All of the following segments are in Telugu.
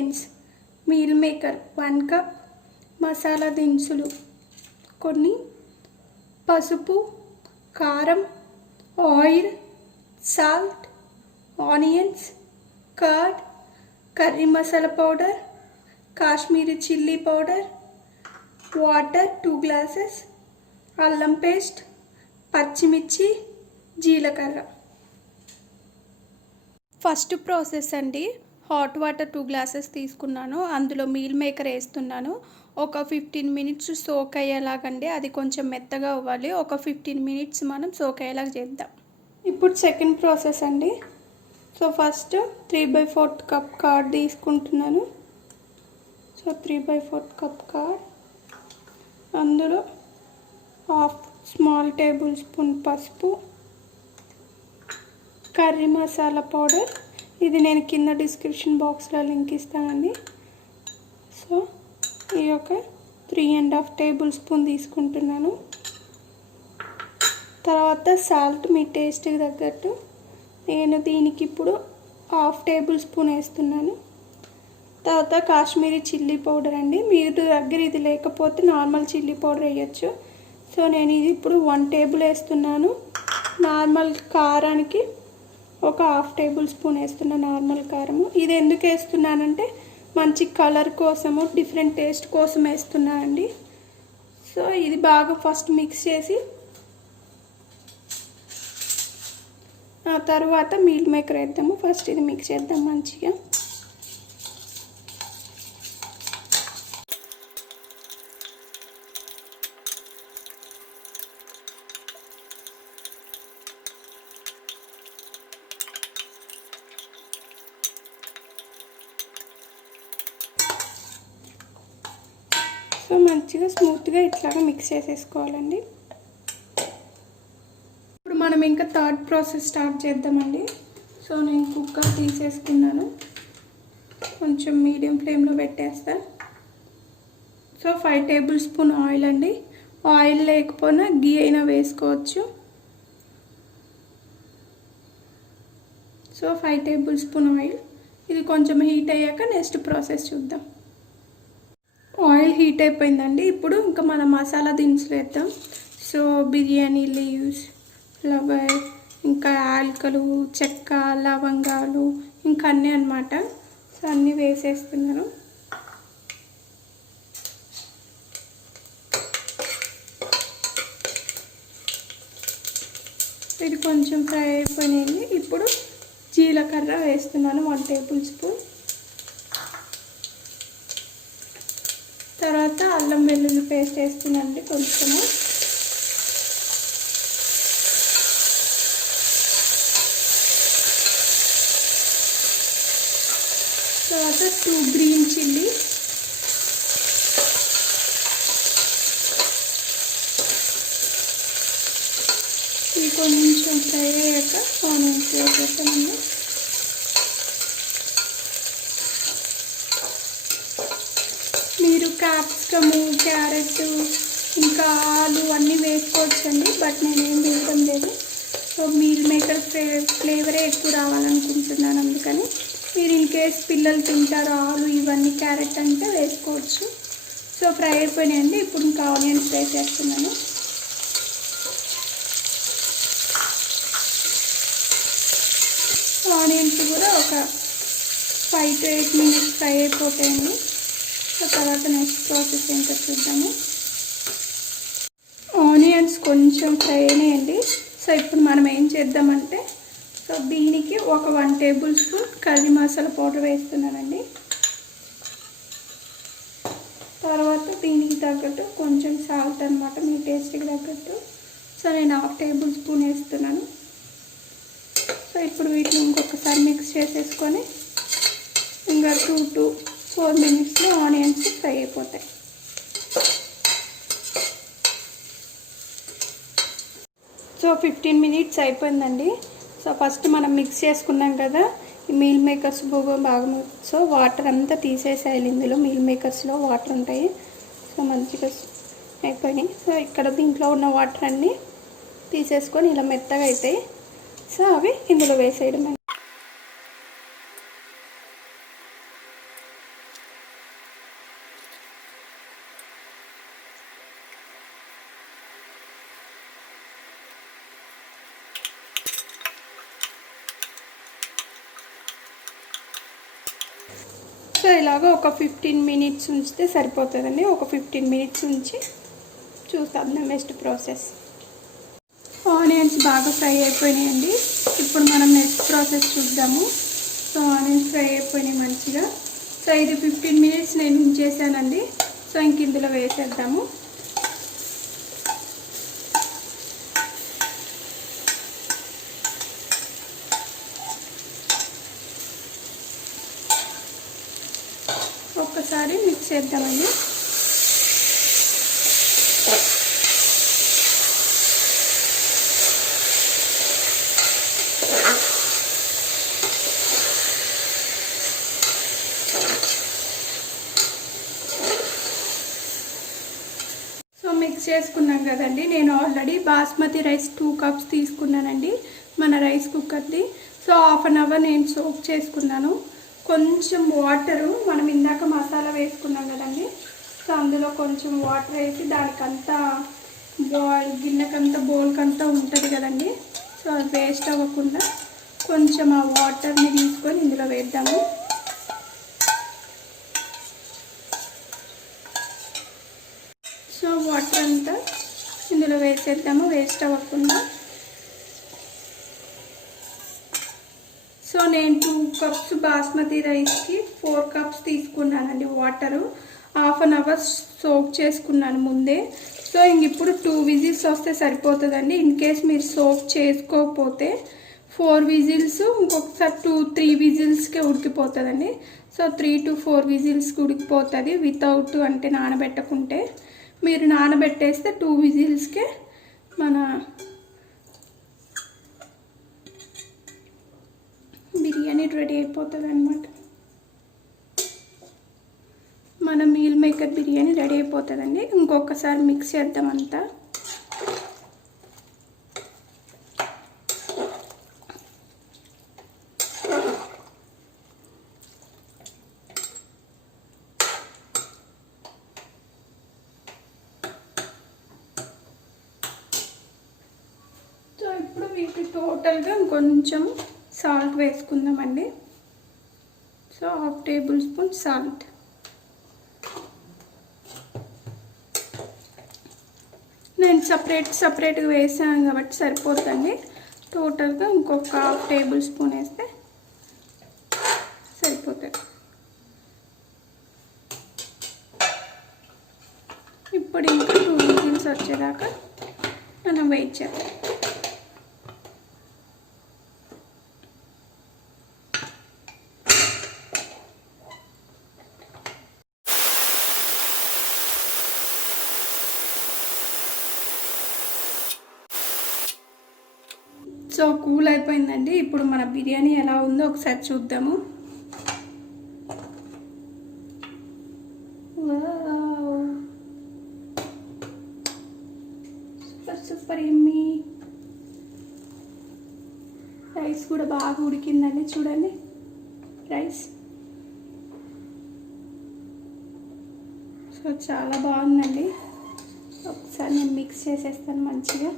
Ingredients: meal maker 1 cup, masala దినుసులు కొన్ని, పసుపు, కారం, oil, salt, onions, curd, curry masala powder, Kashmiri chilli powder, water 2 glasses, అల్లం పేస్ట్, పచ్చిమిర్చి, జీలకర్ర. ఫస్ట్ ప్రాసెస్ అండి, హాట్ వాటర్ 2 గ్లాసెస్ తీసుకున్నాను. అందులో మీల్ మేకర్ వేస్తున్నాను. ఒక 15 మినిట్స్ సోక్ అయ్యేలాగండి. అది కొంచెం మెత్తగా అవ్వాలి. ఒక 15 మినిట్స్ మనం సోక్ అయ్యేలాగా చేద్దాం. ఇప్పుడు సెకండ్ ప్రాసెస్ అండి. సో ఫస్ట్ 3/4 కప్ కర్డ్ తీసుకుంటున్నాను. సో 3/4 కప్ కర్డ్, అందులో హాఫ్ స్మాల్ టేబుల్ స్పూన్ పసుపు, కర్రీ మసాలా పౌడర్, ఇది నేను కింద డిస్క్రిప్షన్ బాక్స్లో లింక్ ఇస్తానండి. సో ఈ ఒక 3.5 టేబుల్ స్పూన్ తీసుకుంటున్నాను. తర్వాత సాల్ట్ మీ టేస్ట్కి తగ్గట్టు. నేను దీనికి ఇప్పుడు హాఫ్ టేబుల్ స్పూన్ వేస్తున్నాను. తర్వాత కాశ్మీరీ చిల్లీ పౌడర్ అండి. మీరు దగ్గర ఇది లేకపోతే నార్మల్ చిల్లీ పౌడర్ వేయచ్చు. సో నేను ఇది ఇప్పుడు 1 టేబుల్ వేస్తున్నాను. నార్మల్ కారానికి ఒక హాఫ్ టేబుల్ స్పూన్ వేస్తున్నాను, నార్మల్ కారము. ఇది ఎందుకు వేస్తున్నానంటే మంచి కలర్ కోసము, డిఫరెంట్ టేస్ట్ కోసం వేస్తున్నానండి. సో ఇది బాగా ఫస్ట్ మిక్స్ చేసి ఆ తర్వాత మీల్ మేకర్ వేద్దాము. ఫస్ట్ ఇది మిక్స్ చేద్దాం మంచిగా. సో మంచిగా స్మూత్గా ఇట్లాగా మిక్స్ చేసేసుకోవాలండి. ఇప్పుడు మనం ఇంకా థర్డ్ ప్రాసెస్ స్టార్ట్ చేద్దామండి. సో నేను కుక్కర్ తీసేసుకున్నాను. కొంచెం మీడియం ఫ్లేమ్లో పెట్టేస్తా. సో 5 టేబుల్ స్పూన్ ఆయిల్ అండి. ఆయిల్ లేకపోయినా గీ అయినా వేసుకోవచ్చు. So 5 table spoon oil. ఇది కొంచెం హీట్ అయ్యాక నెక్స్ట్ ప్రాసెస్ చూద్దాం. ఆయిల్ హీట్ అయిపోయిందండి. ఇప్పుడు ఇంకా మన మసాలా దినుసులు వేద్దాం. సో బిర్యానీ లీవ్స్, ఫ్లవర్, ఇంకా యాలకులు, చెక్క, లవంగాలు, ఇంకా అన్నీ అన్నమాట. సో అన్నీ వేసేస్తున్నాను. ఇది కొంచెం ఫ్రై అయిపోయినాయి. ఇప్పుడు జీలకర్ర వేస్తున్నాను 1 టేబుల్ స్పూన్. తర్వాత అల్లం వెల్లుల్లి పేస్ట్ వేస్తున్నానండి కొంచెము. తర్వాత 2 గ్రీన్ చిల్లీ, ఇది కొంచెం ఫ్రై అయ్యాక ఆనియన్స్ వేసేస్తామండి. మీరు క్యాప్సికము, క్యారెట్, ఇంకా ఆలు అన్నీ వేసుకోవచ్చండి. బట్ నేనేం వేయడం లేదు. సో మీల్ మేకర్ ఫ్లేవరే ఎక్కువ రావాలనుకుంటున్నాను. అందుకని మీరు ఇన్ కేస్ పిల్లలు తింటారు ఆలు, ఇవన్నీ క్యారెట్ అంటే వేసుకోవచ్చు. సో ఫ్రై అయిపోయినాయండి. ఇప్పుడు ఇంకా ఆనియన్స్ వేసేస్తున్నాను. ఆనియన్స్ కూడా ఒక 5 to 8 మినిట్స్ ఫ్రై అయిపోతాయండి. సో తర్వాత నెక్స్ట్ ప్రాసెస్ ఏంటో చూద్దాము. ఆనియన్స్ కొంచెం ఫ్రై అయినాయండి. సో ఇప్పుడు మనం ఏం చేద్దామంటే, సో దీనికి ఒక 1 table spoon curry masala powder వేస్తున్నానండి. తర్వాత దీనికి తగ్గట్టు కొంచెం సాల్ట్ అనమాట, మీ టేస్ట్కి తగ్గట్టు. సో నేను హాఫ్ టేబుల్ స్పూన్ వేస్తున్నాను. సో ఇప్పుడు వీటిని ఇంకొకసారి మిక్స్ చేసేసుకొని ఇంకా 2 to 4 మినిట్స్లో ఆనియన్స్ ఫ్రై అయిపోతాయి. సో 15 మినిట్స్ అయిపోయిందండి. సో ఫస్ట్ మనం మిక్స్ చేసుకున్నాం కదా ఈ మీల్ మేకర్స్ బాగా. సో వాటర్ అంతా తీసేసేయాలి. ఇందులో మీల్ మేకర్స్లో వాటర్ ఉంటాయి. సో మంచిగా అయిపోయినాయి. సో ఇక్కడ దీంట్లో ఉన్న వాటర్ అన్నీ తీసేసుకొని ఇలా మెత్తగా అవుతాయి. సో అవి ఇందులో వేసేయడమే. ఇలాగ ఒక 15 మినిట్స్ ఉంచితే సరిపోతుందండి. ఒక 15 మినిట్స్ ఉంచి చూస్తాం నెక్స్ట్ ప్రాసెస్. ఆనియన్స్ బాగా ఫ్రై అయిపోయినాయండి. ఇప్పుడు మనం నెక్స్ట్ ప్రాసెస్ చూద్దాము. సో ఆనియన్స్ ఫ్రై అయిపోయినాయి మంచిగా. సో ఇది 15 మినిట్స్ నేను ఉంచేసానండి. సో ఇంక ఇందులో వేసేద్దాము. ఒక్కసారి మిక్స్ చేద్దామండి. సో మిక్స్ చేసుకున్నాం కదండి. నేను ఆల్రెడీ బాస్మతి రైస్ 2 కప్స్ తీసుకున్నానండి మన రైస్ కుక్కర్ది. సో హాఫ్ అన్ అవర్ నేను సోక్ చేసుకున్నాను. కొంచెం వాటరు, మనం ఇందాక మసాలా వేసుకున్నాం కదండి. సో అందులో కొంచెం వాటర్ వేసి దానికంతా గిన్నెకంతా బౌల్కంతా ఉంటుంది కదండి. సో అది వేస్ట్ అవ్వకుండా కొంచెం ఆ వాటర్ని తీసుకొని ఇందులో వేద్దాము. సో వాటర్ అంతా ఇందులో వేసేద్దాము వేస్ట్ అవ్వకుండా. సో నేను 2 కప్స్ బాస్మతి రైస్కి 4 కప్స్ తీసుకున్నానండి water. Half an hour soak చేసుకున్నాను ముందే. సో ఇంక ఇప్పుడు 2 విజిల్స్ వస్తే సరిపోతుందండి. ఇన్ కేస్ మీరు సోక్ చేసుకోకపోతే 4 విజిల్స్, ఇంకొకసారి 2-3 విజిల్స్కే ఉడికిపోతుందండి. సో 3 to 4 విజిల్స్కి ఉడికిపోతుంది వితౌట్ అంటే నానబెట్టకుంటే. మీరు నానబెట్టేస్తే 2 విజిల్స్కే మన బిర్యానీ రెడీ అయిపోతుంది అన్నమాట. మన మీల్ మేకర్ బిర్యానీ రెడీ అయిపోతుందండి. ఇంకొకసారి మిక్స్ చేద్దాం అంతా. సో ఇప్పుడు వీటి టోటల్గా కొంచెం సాల్ట్ వేసుకుందామండి. So 1/2 table spoon salt. నేను సపరేట్గా వేసాను కాబట్టి సరిపోతుందండి. టోటల్గా ఇంకొక 1/2 టేబుల్ స్పూన్ వేస్తే సరిపోతుంది. ఇప్పుడు ఇంకా 2 విజిల్స్ వచ్చేదాకా మనం వెయిట్ చేద్దాం. సో కూల్ అయిపోయిందండి. ఇప్పుడు మన బిర్యానీ ఎలా ఉందో ఒకసారి చూద్దాము. సూపర్ సూపర్ యమ్మీ. రైస్ కూడా బాగా ఉడికిందండి. చూడండి రైస్. సో చాలా బాగుందండి. ఒకసారి నేను మిక్స్ చేసేస్తాను మంచిగా.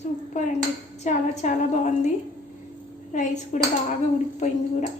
సూపర్ అండి. చాలా చాలా బాగుంది. రైస్ కూడా బాగా ఉడికిపోయింది కూడా.